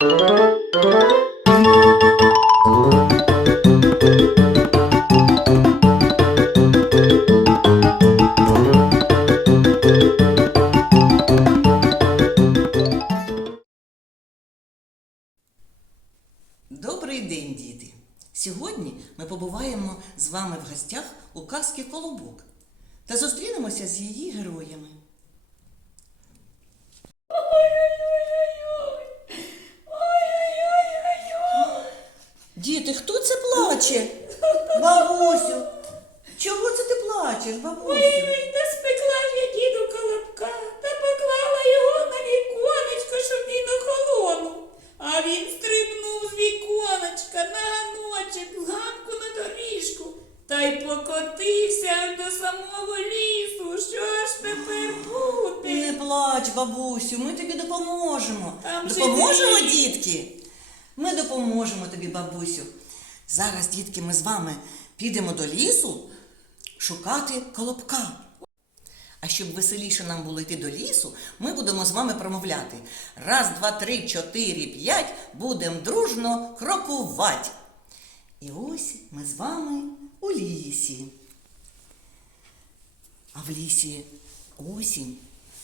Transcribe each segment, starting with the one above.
Добрий день, діти! Сьогодні ми побуваємо з вами в гостях у казки Колобок та зустрінемося з її героями. Діти, хто це плаче? Бабусю, чого це ти плачеш, бабусю? Ой, та спекла ж я діду колобка, та поклала його на віконечко, щоб він охолонув. А він стрибнув з віконечка на ганочок, в ганку на доріжку, та й покотився до самого лісу. Що ж тепер Не буде? плач, бабусю, ми тобі допоможемо. Там допоможемо, дві. дітки? Ми допоможемо тобі, бабусю. Зараз, дітки, ми з вами підемо до лісу шукати колобка. А щоб веселіше нам було йти до лісу, ми будемо з вами промовляти. Раз, два, три, чотири, п'ять, будемо дружно крокувати. І ось ми з вами у лісі. А в лісі осінь,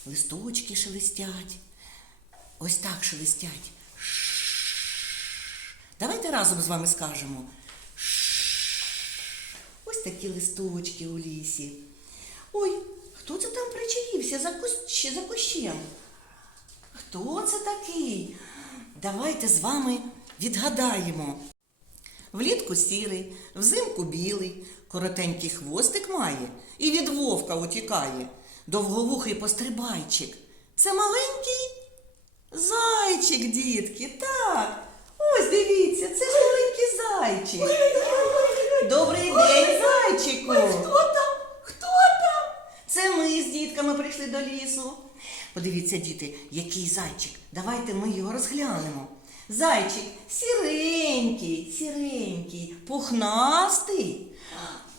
листочки шелестять. Ось так шелестять. Давайте разом з вами скажемо. Ось такі листочки у лісі. Ой, хто це там причаївся за, кущ... за кущем? Хто це такий? Давайте з вами відгадаємо. Влітку сірий, взимку білий, коротенький хвостик має і від вовка утікає. Довговухий пострибайчик. Це маленький зайчик, дітки. Так. Ось дивіться, це ж маленький зайчик. Добрий день, зайчику. Хто там? Хто там? Це ми з дітками прийшли до лісу. Подивіться, діти, який зайчик. Давайте ми його розглянемо. Зайчик сіренький, сіренький, пухнастий.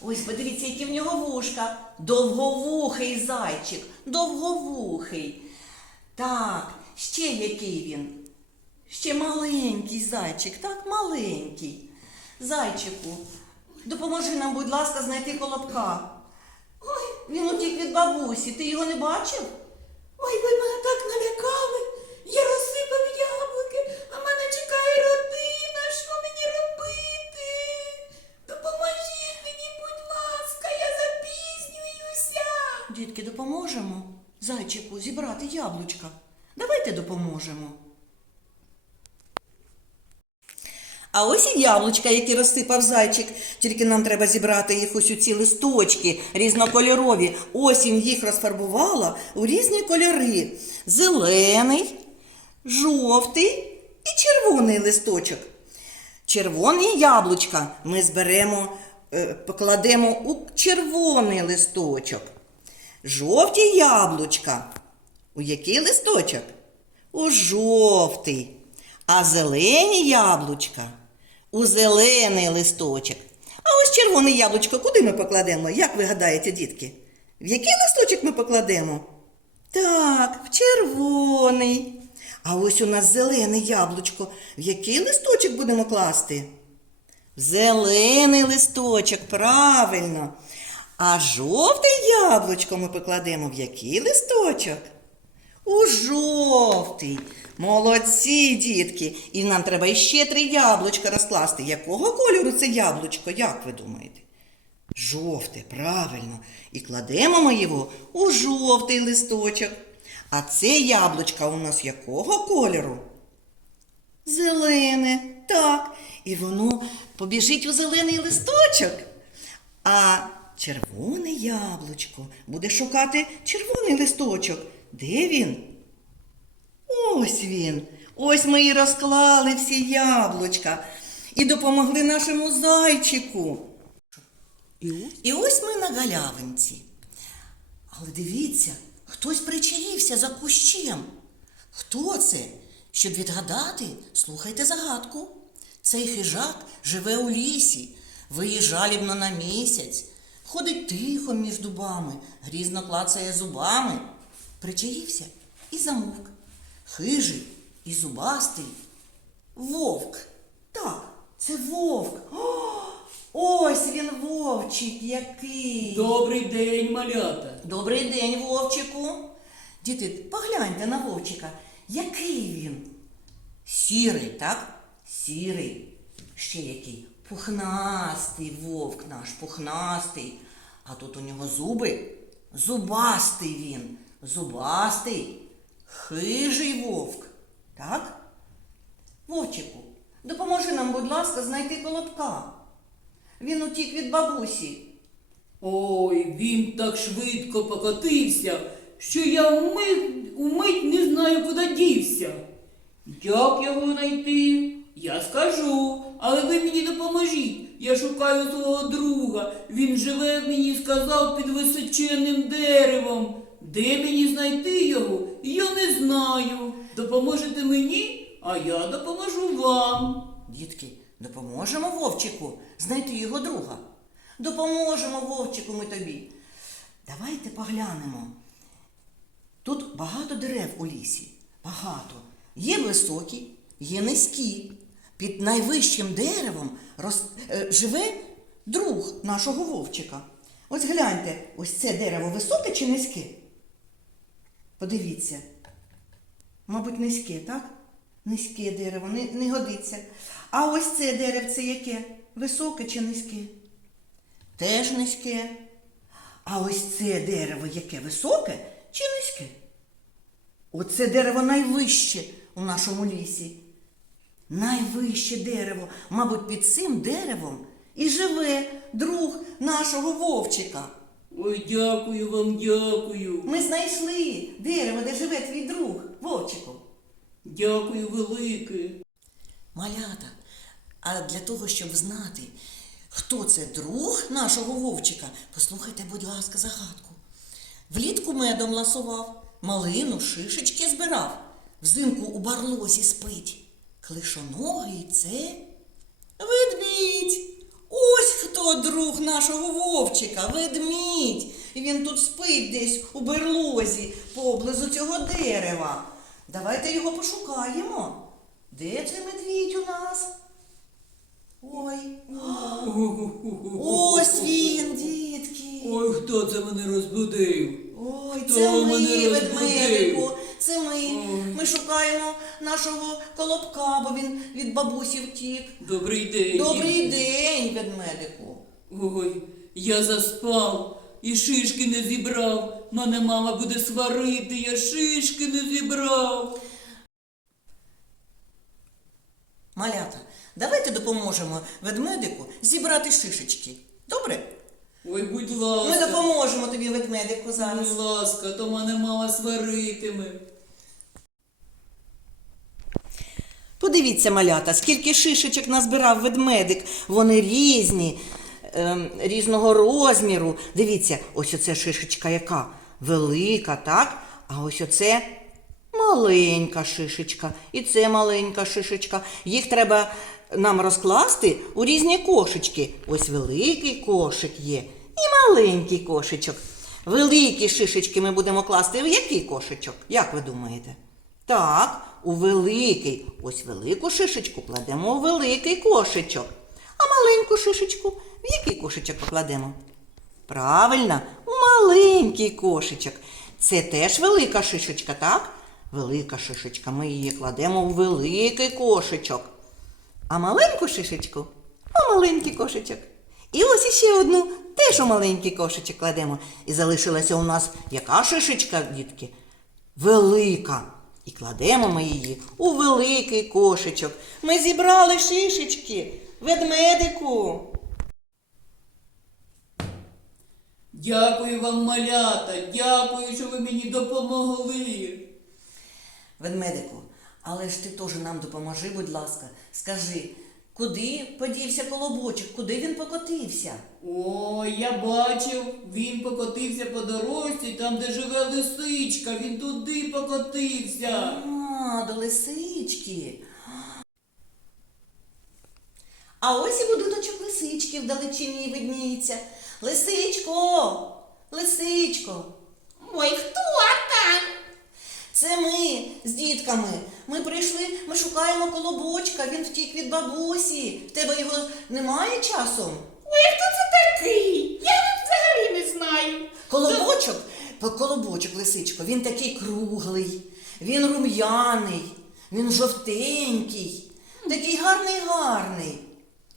Ось подивіться, які в нього вушка. Довговухий зайчик, довговухий. Так, ще який він? Ще маленький зайчик, так, маленький. Зайчику, допоможи нам, будь ласка, знайти колобка. Ой, Він утік від бабусі. Ти його не бачив? ой, ви мене так налякали. Я Дітки, допоможемо зайчику зібрати яблучка. Давайте допоможемо. А ось і яблучка, які розсипав зайчик. Тільки нам треба зібрати їх ось у ці листочки різнокольорові. Осінь їх розфарбувала у різні кольори: зелений, жовтий і червоний листочок. Червоні яблучка ми зберемо, е, покладемо у червоний листочок. Жовті яблучка. У який листочок? У жовтий. А зелені яблучка у зелений листочок. А ось червоне яблучко куди ми покладемо? Як ви гадаєте, дітки? В який листочок ми покладемо? Так, в червоний. А ось у нас зелене яблучко. В який листочок будемо класти? В Зелений листочок, правильно. А жовте яблучко ми покладемо в який листочок? У жовтий. Молодці, дітки. І нам треба іще три яблучка розкласти. Якого кольору це яблучко, як ви думаєте? Жовте, правильно. І кладемо ми його у жовтий листочок. А це яблучко у нас якого кольору? Зелене, так. І воно побіжить у зелений листочок. А червоне яблучко буде шукати червоний листочок. Де він? Ось він. Ось ми і розклали всі яблучка і допомогли нашому зайчику. І ось ми на галявинці. Але дивіться, хтось причаївся за кущем. Хто це? Щоб відгадати, слухайте загадку. Цей хижак живе у лісі, виє жалібно на місяць, ходить тихо між дубами, грізно клацає зубами. Причаївся і замовк. Хижий і зубастий, Вовк. Так, це вовк. О, ось він вовчик який. Добрий день, малята. Добрий день, Вовчику. Діти, погляньте на Вовчика. Який він? Сірий, так? Сірий. Ще який? Пухнастий вовк наш, пухнастий. А тут у нього зуби. Зубастий він. Зубастий. Хижий вовк. Так? Вовчику, допоможи нам, будь ласка, знайти колобка. Він утік від бабусі. Ой, він так швидко покотився, що я вмить, умить не знаю, куди дівся. Як його знайти? Я скажу, але ви мені допоможіть. Я шукаю свого друга. Він живе, мені сказав, під височенним деревом. Де мені знайти його? Я не знаю. Допоможете мені, а я допоможу вам. Дітки, допоможемо Вовчику знайти його друга. Допоможемо Вовчику ми тобі. Давайте поглянемо. Тут багато дерев у лісі. Багато. Є високі, є низькі. Під найвищим деревом рос... е, живе друг нашого Вовчика. Ось гляньте, ось це дерево високе чи низьке? Подивіться. Мабуть, низьке, так? Низьке дерево, не, не годиться. А ось це деревце яке? Високе чи низьке? Теж низьке. А ось це дерево яке високе чи низьке? Оце дерево найвище у нашому лісі. Найвище дерево, мабуть, під цим деревом і живе друг нашого вовчика. Ой, дякую вам, дякую. Ми знайшли дерево, де живе твій друг, вовчику. Дякую велике. Малята, а для того, щоб знати, хто це друг нашого вовчика, послухайте, будь ласка, загадку. Влітку медом ласував, малину, шишечки збирав, взимку у барлозі спить. Клишоногий це ведмідь. Ось хто друг нашого вовчика, ведмідь. І він тут спить десь у берлозі поблизу цього дерева. Давайте його пошукаємо. Де це медвідь у нас? Ой. Ось він, дітки. Ой, хто це мене розбудив? Ой, Хто це мене ведмедику. Це ми. Ми шукаємо нашого колобка, бо він від бабусі втік. Добрий день. Добрий день, ведмедику. Ой, я заспав і шишки не зібрав. Мене мама буде сварити, я шишки не зібрав. Малята, давайте допоможемо ведмедику зібрати шишечки. Добре? Ой, будь ласка. Ми допоможемо тобі, ведмедику, зараз. Будь ласка, то мене мама сваритиме. Подивіться, малята, скільки шишечок назбирав ведмедик. Вони різні, ем, різного розміру. Дивіться, ось оце шишечка яка велика, так? А ось оце маленька шишечка. І це маленька шишечка. Їх треба нам розкласти у різні кошечки. Ось великий кошик є і маленький кошечок. Великі шишечки ми будемо класти в який кошечок? Як ви думаєте? Так, у великий. Ось велику шишечку кладемо у великий кошечок. А маленьку шишечку в який кошечок покладемо? Правильно, у маленький кошечок. Це теж велика шишечка, так? Велика шишечка. Ми її кладемо у великий кошечок. А маленьку шишечку у маленький кошечок. І ось іще одну теж у маленький кошечок кладемо. І залишилася у нас яка шишечка, дітки? Велика. І кладемо ми її у великий кошечок. Ми зібрали шишечки, ведмедику. Дякую вам, малята, дякую, що ви мені допомогли. Ведмедику, але ж ти теж нам допоможи, будь ласка. Скажи, куди подівся колобочок, куди він покотився? Ой, я бачив, він покотився по дорозі, там, де живе лисичка, він туди покотився. А, до лисички. А ось і будиночок лисички вдалечині видніється. Лисичко, лисичко. Ой, хто? Це ми з дітками. Ми прийшли, ми шукаємо колобочка, він втік від бабусі. В тебе його немає часом? Ой, хто це такий? Я тут взагалі не знаю. Колобочок, колобочок, лисичко, він такий круглий, він рум'яний, він жовтенький, такий гарний гарний.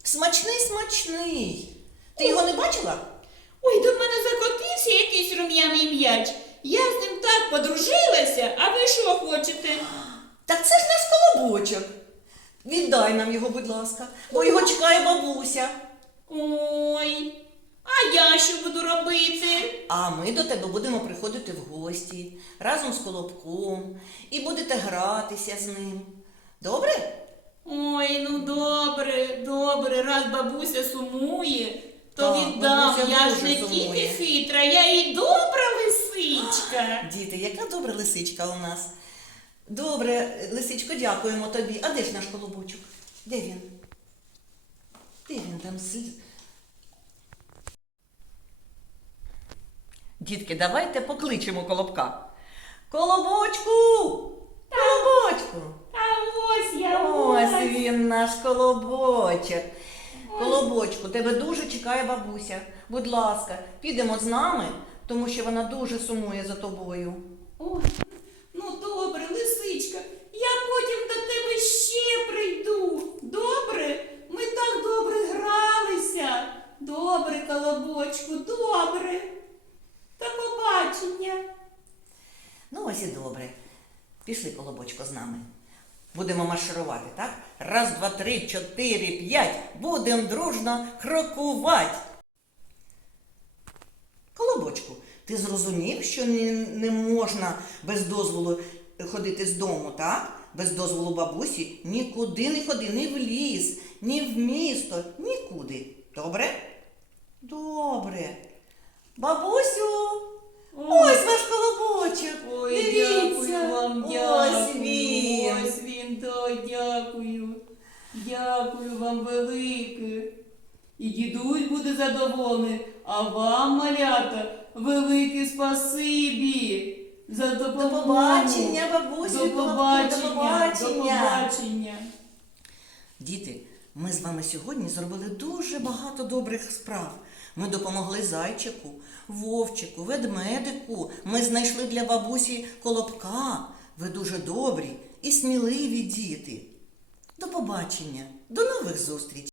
Смачний смачний. Ти його не бачила? Ой, до мене закотився якийсь рум'яний м'яч. Я з ним так подружилася, а ви що хочете? Так це ж наш колобочок. Віддай нам його, будь ласка, бо його чекає бабуся. Ой, а я що буду робити? А ми до тебе будемо приходити в гості разом з колобком і будете гратися з ним. Добре? Ой, ну добре, добре, раз бабуся сумує, то Так, віддам. бабуся Я ж дуже не сумує. тільки хитра, я і добра лисичка. Діти, яка добра лисичка у нас. Добре, лисичко, дякуємо тобі. А де ж наш колобочок? Де він? Де він там слід? Дітки, давайте покличемо колобка. Колобочку! Колобочку! А ось я Ось він наш колобочок. Колобочку, тебе дуже чекає бабуся. Будь ласка, підемо з нами, тому що вона дуже сумує за тобою. Ой, ну добре, лисичка, я потім до тебе ще прийду. Добре? Ми так добре гралися. Добре, колобочку, добре. До побачення. Ну, ось і добре. Пішли, колобочко, з нами. Будемо марширувати, так? Раз, два, три, чотири, п'ять. Будемо дружно крокувати. Колобочку, ти зрозумів, що не, можна без дозволу ходити з дому, так? Без дозволу бабусі нікуди не ходи, ні в ліс, ні в місто, нікуди. Добре? Добре. Бабусю, ось ваш колобочок. Ой, Дивіться, дякую вам, ось дякую. він. Ось він, то дякую. Дякую вам велике. І дідусь буде задоволений, а вам, малята, велике спасибі. За допомогу. До побачення, бабусю, До побачення. до побачення. До побачення. Діти, ми з вами сьогодні зробили дуже багато добрих справ. Ми допомогли зайчику, вовчику, ведмедику. Ми знайшли для бабусі колобка. Ви дуже добрі і сміливі діти. До побачення, до нових зустрічей!